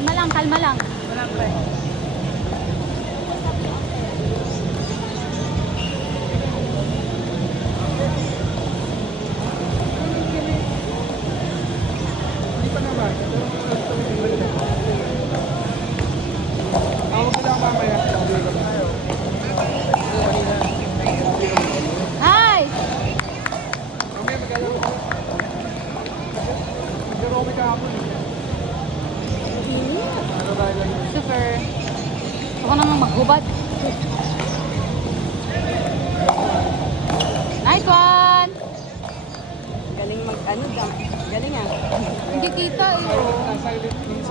Kalma lang, kalma lang. Hindi pa naman. Ako sila mamaya. Hi! Mamaya maglalaro ko. Maglaro kami kahapon. Ano tayo lang? Super. Ako namang maghubad. Nice one! Galing mag-ano dam. Galing ah. Hindi kita eh. Silent please.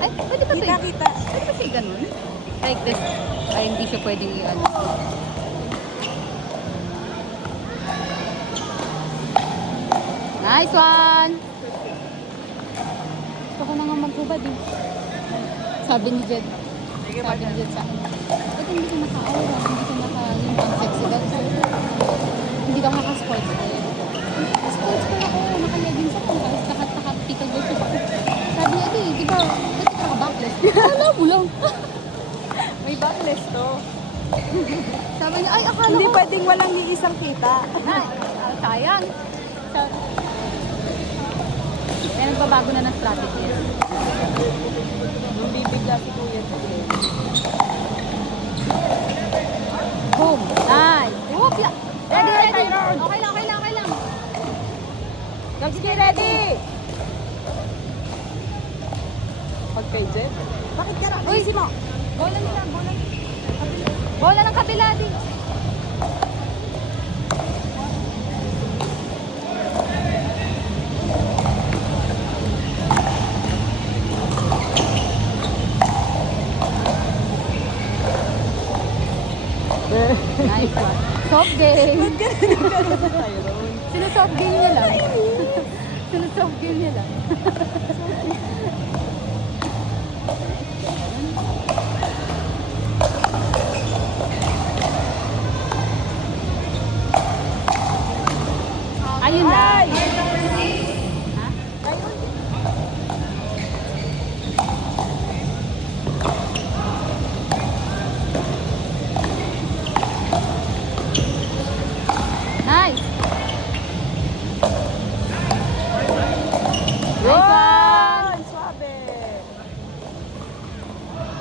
Ay, pwede ba Kita, ito? kita. Pwede ba siya ganun? Like this. Ay, hindi siya pwedeng i-ano. Nice one! Gusto ko na nga maghubad eh. Sabi ni Jed. Sabi ni Jed sa akin. Ba't hindi ko naka-aura? Hindi ko naka yung pang-sexy daw. Hindi daw naka-sports wear. Sports wear ako. Naka-leggings ako. Naka-pikal daw siya. Sabi niya, di ba? Ba't ka naka-backless? Alam mo lang. May backless to. Sabi niya, ay akala Hindi ko. pwedeng walang iisang kita. Ay, sayang. Kaya nagbabago na ng strategy. Nung bibigla si Kuya kasi. Boom. Nice. Whoop, yeah. Ready, ready. Okay lang, okay lang, okay lang. Gabski, ready! Pag kay Jet. Bakit ka na? Uy, mo. Bola nila, bola. Bola ng kabila din. Nice one. Soft game. Sino-soft game niya lang. Sino-soft game niya lang. Ayun na. Ha? Nice. Nice one. Swabe!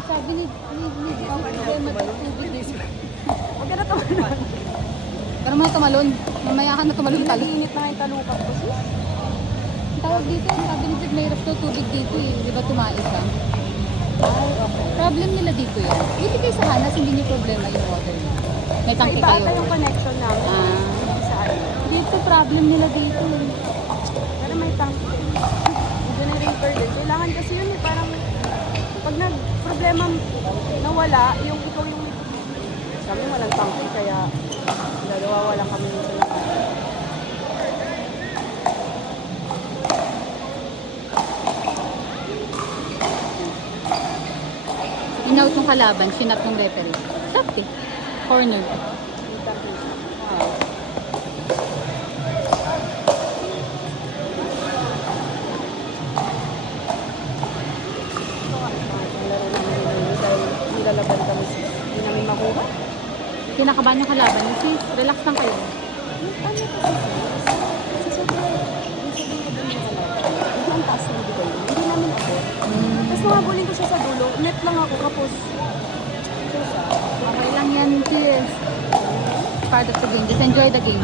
Sabi ni problema daw tubig dito. Huwag ka na tumalon. Pero mo na tumalon. Mamaya ka na tumalon tali. Nag-iinit na nga yung talukan ko. Ang tawag dito, sabi ni Jed, mayroon daw tubig dito eh. Di ba tumais ka? Ay, okay. Problem nila dito yan. Dito kayo sa Hanas, hindi niyo problema yung water niyo. May Sa tangke iba kayo. ata yung connection namin. Ah. Sa ano. Dito, problem nila dito. Pero may tank. Yung generator din. Kailangan kasi yun eh. Parang pag nag-problema nawala, yung ikaw yung kami walang tank kaya nawawala kami nito na. In-out ng kalaban, sinat ng referee. Stop eh. Corner. Nilalaban kami. Hindi namin makuha. Kinakabahan yung kalaban. Sis, relax lang kayo. Ano kasi kasi sobrang ang taas na hindi kayo. Hindi namin ako. Tapos nangabulin ko siya sa dulo. Net lang ako kapos. Okay lang yan, sis. Part of the game. Just enjoy the game.